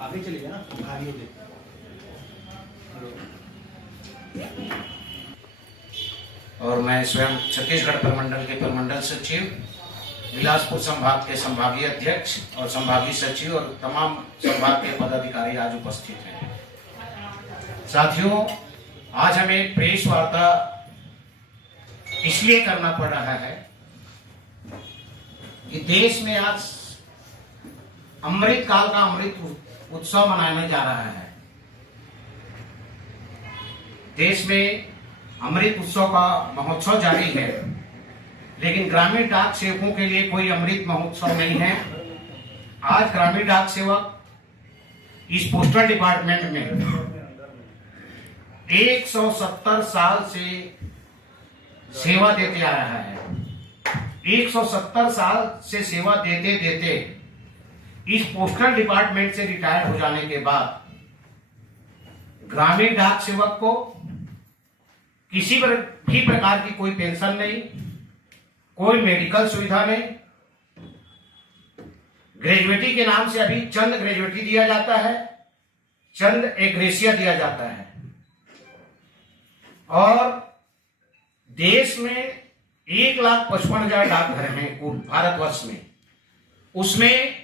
आगे चलिए ना, भारी होते। और मैं स्वयं छत्तीसगढ़ प्रमंडल के प्रमंडल सचिव, बिलासपुर संभाग के संभागीय अध्यक्ष और संभागीय सचिव और तमाम संभाग के पदाधिकारी आज उपस्थित हैं। साथियों, आज हमें प्रेस वार्ता इसलिए करना पड़ रहा है कि देश में आज अमृत काल का अमृत उत्सव मनाने जा रहा है। देश में अमृत उत्सव का महोत्सव जारी है, लेकिन ग्रामीण डाक सेवकों के लिए कोई अमृत महोत्सव नहीं है। आज ग्रामीण डाक सेवक इस पोस्टल डिपार्टमेंट में 170 साल से सेवा देते आ रहा है। 170 साल से सेवा देते देते इस पोस्टल डिपार्टमेंट से रिटायर हो जाने के बाद ग्रामीण डाक सेवक को किसी भी प्रकार की कोई पेंशन नहीं, कोई मेडिकल सुविधा नहीं। ग्रेजुएटी के नाम से अभी चंद ग्रेजुएटी दिया जाता है, चंद एग्रेसिया दिया जाता है। और देश में 1,55,000 डाकघर हैं कुल भारतवर्ष में, उसमें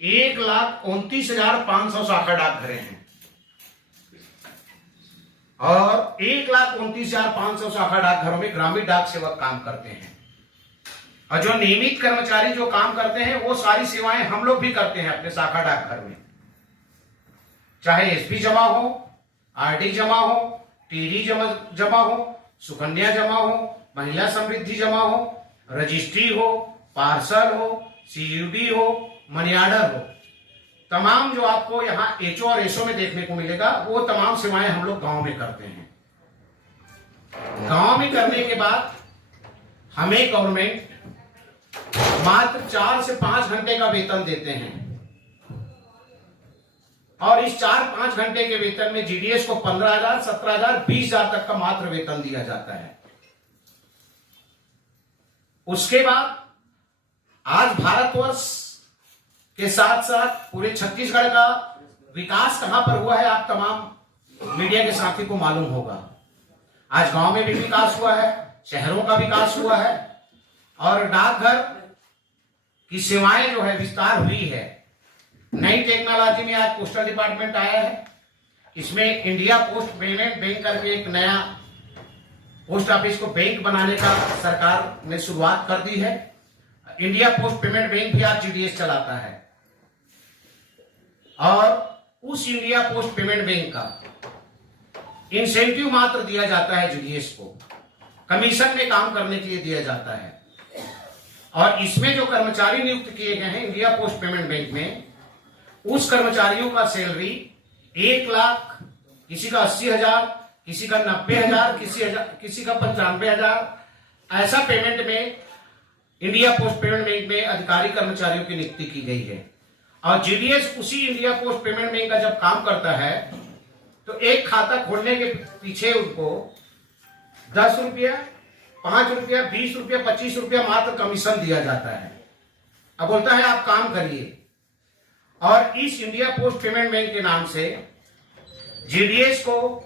1,29,500 शाखा डाकघर हैं और 1,29,500 शाखा डाकघरों में ग्रामीण डाक सेवक काम करते हैं। और जो नियमित कर्मचारी जो काम करते हैं वो सारी सेवाएं हम लोग भी करते हैं अपने शाखा डाकघर में, चाहे एसपी जमा हो, आरडी जमा हो, टीडी जमा हो, सुकन्या जमा हो, महिला समृद्धि जमा हो, रजिस्ट्री हो, पार्सल हो, सीयूडी हो, मनी ऑर्डर हो। तमाम जो आपको यहाँ एचओ और एसओ में देखने को मिलेगा वो तमाम सेवाएं हम लोग गांव में करते हैं। गांव में करने के बाद हमें गवर्नमेंट मात्र 4 से 5 घंटे का वेतन देते हैं और इस 4-5 घंटे के वेतन में जीडीएस को 15,000, 17,000, 20,000 तक का मात्र वेतन दिया जाता है। उसके बाद आज भारतवर्ष के साथ साथ पूरे छत्तीसगढ़ का विकास कहां पर हुआ है आप तमाम मीडिया के साथी को मालूम होगा। आज गांव में भी विकास हुआ है, शहरों का विकास हुआ है और डाकघर की सेवाएं जो है विस्तार हुई है। नई टेक्नोलॉजी में आज पोस्टल डिपार्टमेंट आया है। इसमें इंडिया पोस्ट पेमेंट बैंक करके एक नया पोस्ट ऑफिस को बैंक बनाने का सरकार ने शुरुआत कर दी है। इंडिया पोस्ट पेमेंट बैंक भी आज जीडीएस चलाता है और उस इंडिया पोस्ट पेमेंट बैंक का इंसेंटिव मात्र दिया जाता है जीडीएस को, कमीशन में काम करने के लिए दिया जाता है। और इसमें जो कर्मचारी नियुक्त किए गए हैं इंडिया पोस्ट पेमेंट बैंक में, उस कर्मचारियों का सैलरी 1 लाख, किसी का 80,000, किसी का 90,000, किसी का 95,000 ऐसा पेमेंट में इंडिया पोस्ट पेमेंट बैंक में अधिकारी कर्मचारियों की नियुक्ति की गई है। और जीडीएस उसी इंडिया पोस्ट पेमेंट बैंक का जब काम करता है तो एक खाता खोलने के पीछे उनको 10 रुपया, 5 रुपया, 20 रुपया, 25 रुपया मात्र कमीशन दिया जाता है। अब बोलता है आप काम करिए। और इस इंडिया पोस्ट पेमेंट बैंक के नाम से जीडीएस को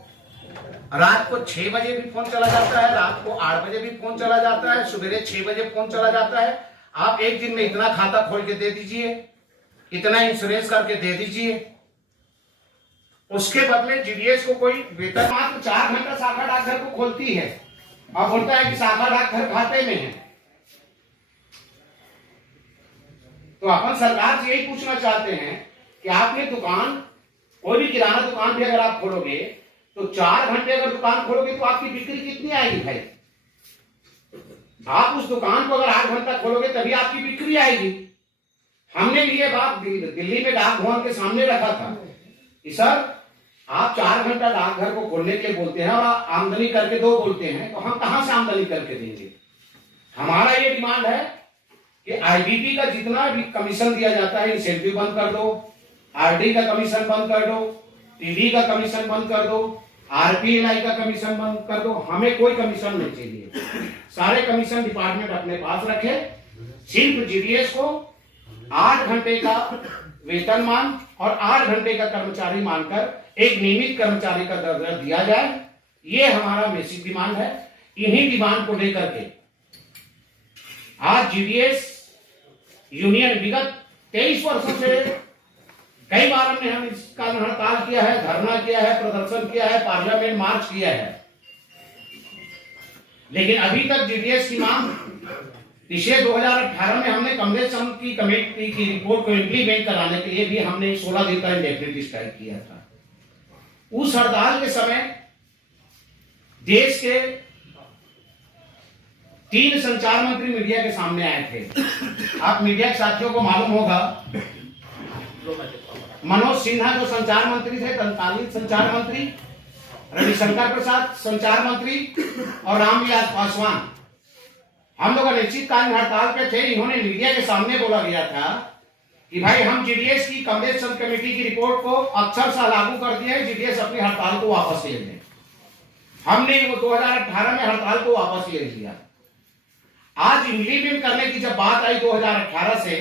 रात को 6 बजे भी फोन चला जाता है, रात को 8 बजे भी फोन चला जाता है, सवेरे 6 बजे फोन चला जाता है। आप एक दिन में इतना खाता खोल के दे दीजिए, इतना इंश्योरेंस करके दे दीजिए। उसके बदले जीडीएस को कोई वेतन मात्र 4 घंटा शाखा डाकघर को खोलती है और बोलता है कि शाखा डाकघर खाते में है। तो अपन सरकार से यही पूछना चाहते हैं कि आपने दुकान, कोई भी किराना दुकान भी अगर आप खोलोगे तो 4 घंटे अगर दुकान खोलोगे तो आपकी बिक्री कितनी आएगी भाई? आप उस दुकान को अगर 8 घंटा खोलोगे तभी आपकी बिक्री आएगी। हमने भी ये बात दिल्ली में डाक भवन के सामने रखा था कि सर आप 4 घंटा डाकघर को खोलने के लिए बोलते हैं और आमदनी करके दो बोलते हैं, तो हम कहां से आमदनी करके देंगे? हमारा ये डिमांड है कि आईबीपी का जितना भी कमीशन दिया जाता है इंसेंटिव बंद कर दो, आरडी का कमीशन बंद कर दो, टीडी का कमीशन बंद कर दो, आरपीएलआई का कमीशन बंद कर दो। हमें कोई कमीशन नहीं चाहिए, सारे कमीशन डिपार्टमेंट अपने पास रखे सिर्फ जीडीएस को 8 घंटे का वेतनमान और 8 घंटे का कर्मचारी मानकर एक नियमित कर्मचारी का दर्जा दिया जाए, ये हमारा बेसिक डिमांड है। इन्हीं डिमांड को लेकर के आज जीडीएस यूनियन विगत 23 वर्षों से कई बार हम इसका हड़ताल किया है, धरना किया है, प्रदर्शन किया है, पार्लियामेंट मार्च किया है, लेकिन अभी तक जीडीएस की मांग पिछले 2018 में हमने कमलेश चंद की कमेटी की रिपोर्ट को इंप्लीमेंट कराने के लिए भी हमने 16 दिन का इंडेफिनिट स्ट्राइक किया था। उस हड़ताल के समय देश के 3 संचार मंत्री मीडिया के सामने आए थे। आप मीडिया के साथियों को मालूम होगा, मनोज सिन्हा जो संचार मंत्री थे, तत्कालीन संचार मंत्री, रविशंकर प्रसाद संचार मंत्री और रामविलास पासवान, हम लोग अनिश्चितकालीन हड़ताल पे थे। इन्होंने मीडिया के सामने बोला गया था कि भाई हम जीडीएस की कमलेश चंद कमेटी की रिपोर्ट को अक्षरशः लागू कर दिया है, जीडीएस अपनी हड़ताल को वापस ले लें। हमने वो 2018 में हड़ताल को वापस ले लिया। आज इंप्लीमेंट करने की जब बात आई 2018 से,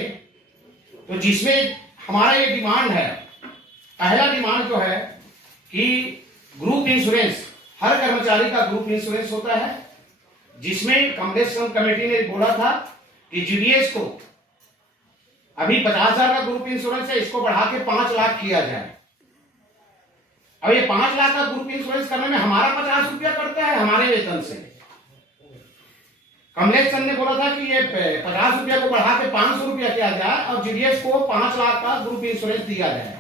तो जिसमें हमारा ये डिमांड है, पहला डिमांड जो है कि ग्रुप इंश्योरेंस, हर कर्मचारी का ग्रुप इंश्योरेंस होता है, जिसमें कमलेश चंद कमेटी ने बोला था कि जीडीएस को अभी 50,000 का ग्रुप इंश्योरेंस है, इसको बढ़ा के 5 लाख किया जाए। अब ये 5 लाख का ग्रुप इंश्योरेंस करने में हमारा 50 रुपया करता है हमारे वेतन से। कमलेश चंद ने बोला था कि ये 50 रुपया को बढ़ा के 500 रुपया किया जाए और जीडीएस को 5 लाख का ग्रुप इंश्योरेंस दिया जाए।